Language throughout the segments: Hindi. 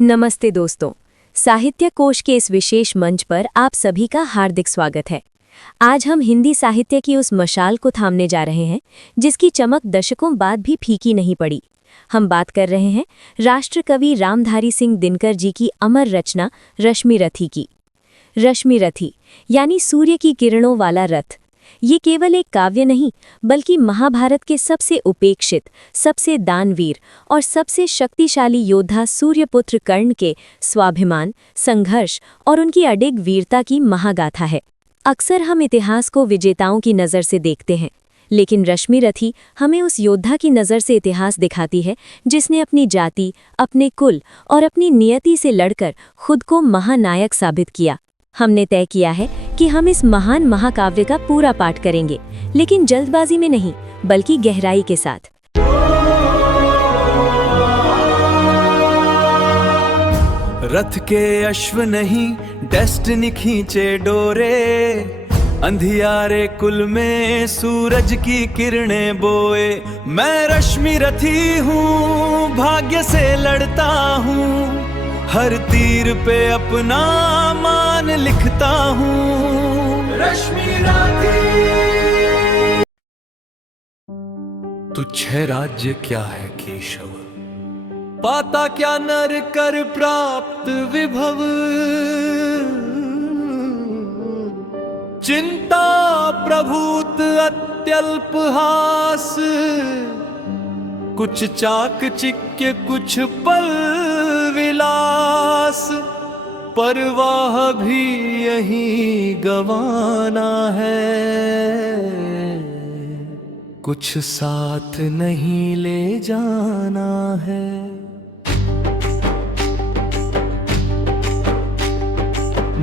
नमस्ते दोस्तों, साहित्य कोश के इस विशेष मंच पर आप सभी का हार्दिक स्वागत है। आज हम हिंदी साहित्य की उस मशाल को थामने जा रहे हैं जिसकी चमक दशकों बाद भी फीकी नहीं पड़ी। हम बात कर रहे हैं राष्ट्र कवि रामधारी सिंह दिनकर जी की अमर रचना रश्मि रथी की। रश्मि रथी यानी सूर्य की किरणों वाला रथ। ये केवल एक काव्य नहीं बल्कि महाभारत के सबसे उपेक्षित, सबसे दानवीर और सबसे शक्तिशाली योद्धा सूर्यपुत्र कर्ण के स्वाभिमान, संघर्ष और उनकी अडिग वीरता की महागाथा है। अक्सर हम इतिहास को विजेताओं की नज़र से देखते हैं, लेकिन रश्मि रथी हमें उस योद्धा की नज़र से इतिहास दिखाती है जिसने अपनी जाति, अपने कुल और अपनी नियति से लड़कर खुद को महानायक साबित किया। हमने तय किया है कि हम इस महान महाकाव्य का पूरा पाठ करेंगे, लेकिन जल्दबाजी में नहीं बल्कि गहराई के साथ। रथ के अश्व नहीं डेस्टिनी खींचे डोरे, अंधियारे कुल में सूरज की किरणें बोए। मैं रश्मि रथी हूँ, भाग्य से लड़ता हूँ, हर तीर पे अपना मान लिखता हूँ। रश्मि रथी। तुच्छ है राज्य क्या है केशव, पाता क्या नर कर प्राप्त विभव। चिंता प्रभूत अत्यल्प हास, कुछ चाकचिक्य कुछ पल विलास। परवाह भी यही गवाना है, कुछ साथ नहीं ले जाना है।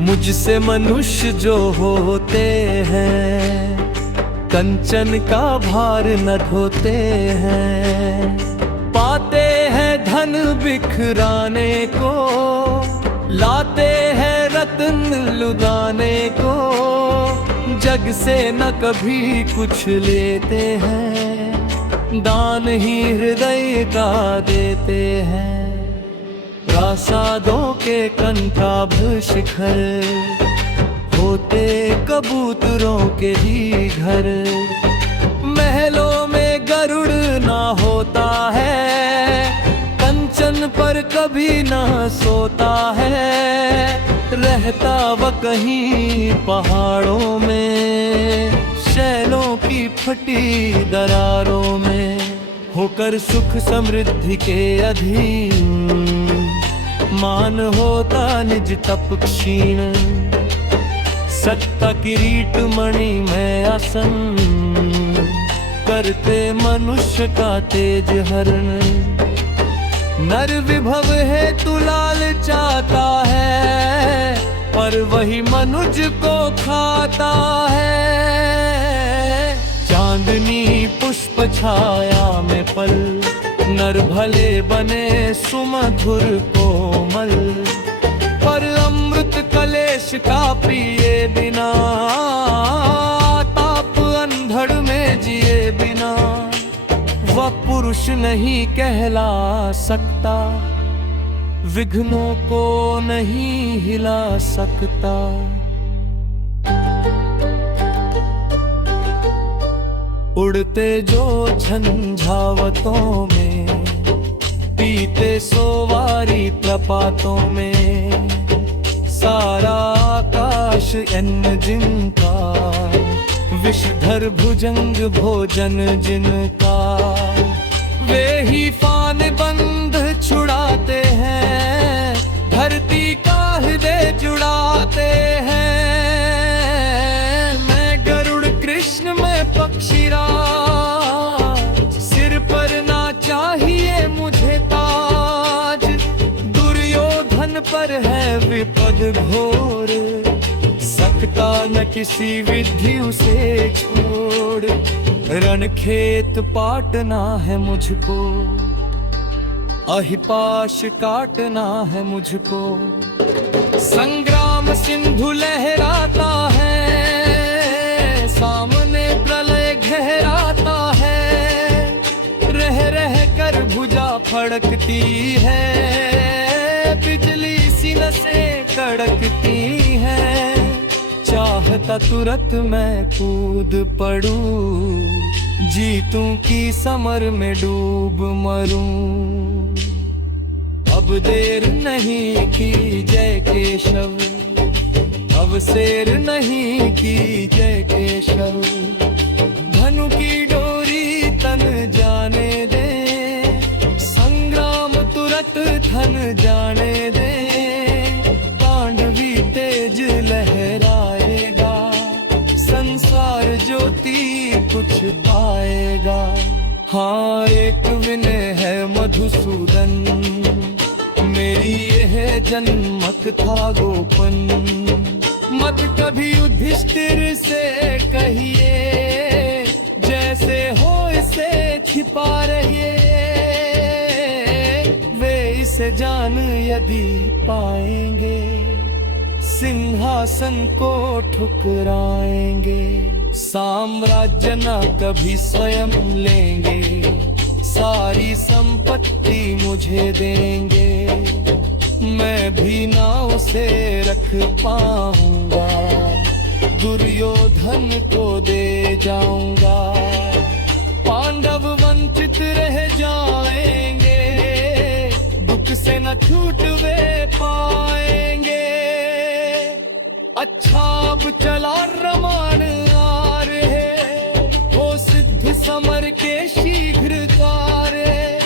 मुझसे मनुष्य जो होते हैं, कंचन का भार न ढोते हैं। पाते हैं धन बिखराने को, लाते हैं रत्न लुटाने को। जग से न कभी कुछ लेते हैं, दान ही हृदय का देते हैं। प्रासादों के कंठाभ शिखर, होते कबूतरों के ही घर। महलों में गरुड़ ना होता है, कंचन पर कभी ना सोता है। रहता वह कहीं पहाड़ों में, शैलों की फटी दरारों में। होकर सुख समृद्धि के अधीन, मान होता निज तप क्षीण। सत्ता किरीट मणि में आसन, करते मनुष्य का तेज हरण। नर विभव है तू लाल चाहता है, पर वही मनुज को खाता है। चांदनी पुष्प छाया में पल, नर भले बने सुमधुर कोमल। पर अमृत कलेश का पिए बिना, ताप अंधड़ में जिए बिना। वह पुरुष नहीं कहला सकता, विघ्नों को नहीं हिला सकता। उड़ते जो झंझावतों में, पीते सोवारी प्रपातों में। सारा आकाश अन्न जिनका, विषधर भुजंग भोजन जिनका। वे ही फान बंध छुड़ाते हैं, धरती का हृदय जुड़ाते हैं। मैं गरुड़ कृष्ण में पक्षीराज, सिर पर ना चाहिए मुझे ताज। दुर्योधन पर है विपद घोर, सकता न किसी विधि उसे छोड़। रणखेत पाटना है मुझको, अहिपाश काटना है मुझको। संग्राम सिंधु लहराता है, सामने प्रलय गहराता है। रह रह कर भुजा फड़कती है, सांसें कड़कती हैं, चाहता तुरंत मैं कूद पड़ूं, जीतूं की समर में डूब मरूं। अब देर नहीं की जय केशव, अब शेर नहीं की जय केशव। धनु की डोरी तन जाने दे, संग्राम तुरत थन जाने दे। तांडवी तेज लहराएगा, संसार ज्योति कुछ पाएगा। हाँ एक विनय है मधुसूदन, मेरी यह जन्मत था गोपन। मत कभी युधिष्ठिर से कहिए, जैसे हो इसे छिपा रहिए। वे इसे जान यदि पाएंगे, सिंहासन को ठुकराएंगे। साम्राज्य न कभी स्वयं लेंगे, सारी संपत्ति मुझे देंगे। मैं भी ना उसे रख पाऊंगा, दुर्योधन को दे जाऊंगा। पांडव वंचित रह जाएंगे, दुख से न छूट वे पाएंगे। अच्छा अब चला रमान आ रहे, हो सिद्ध समर के शीघ्र कार्य।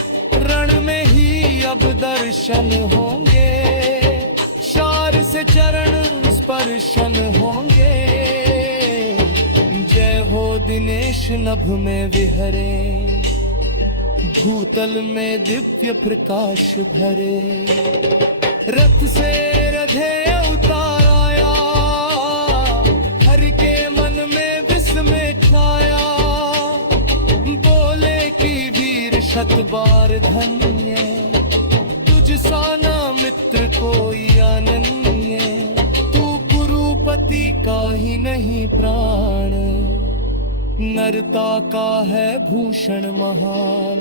रण में ही अब दर्शन होंगे, शार से चरण स्पर्शन होंगे। जय हो दिनेश नभ में विहरे, भूतल में दिव्य प्रकाश भरे। रथ से रधे उतार आया, हर के मन में विस्मय छाया। बोले कि वीर शत बार धन्य, तुझ सा ना मित्र कोई अनन्य। तू कुरुपति का ही नहीं प्राण, नरता का है भूषण महान।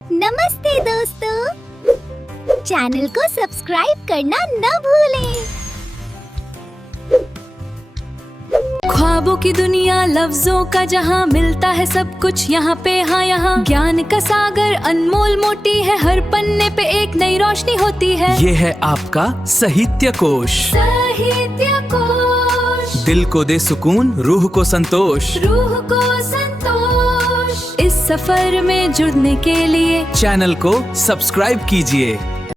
नमस्ते दोस्तों, चैनल को सब्सक्राइब करना न भूलें। ख्वाबों की दुनिया, लफ्जों का जहां, मिलता है सब कुछ यहाँ पे। हाँ यहाँ ज्ञान का सागर अनमोल मोटी है, हर पन्ने पे एक नई रोशनी होती है। ये है आपका साहित्य कोश। साहित्य कोश दिल को दे सुकून, रूह को संतोष। रूह को संतोष। इस सफर में जुड़ने के लिए चैनल को सब्सक्राइब कीजिए।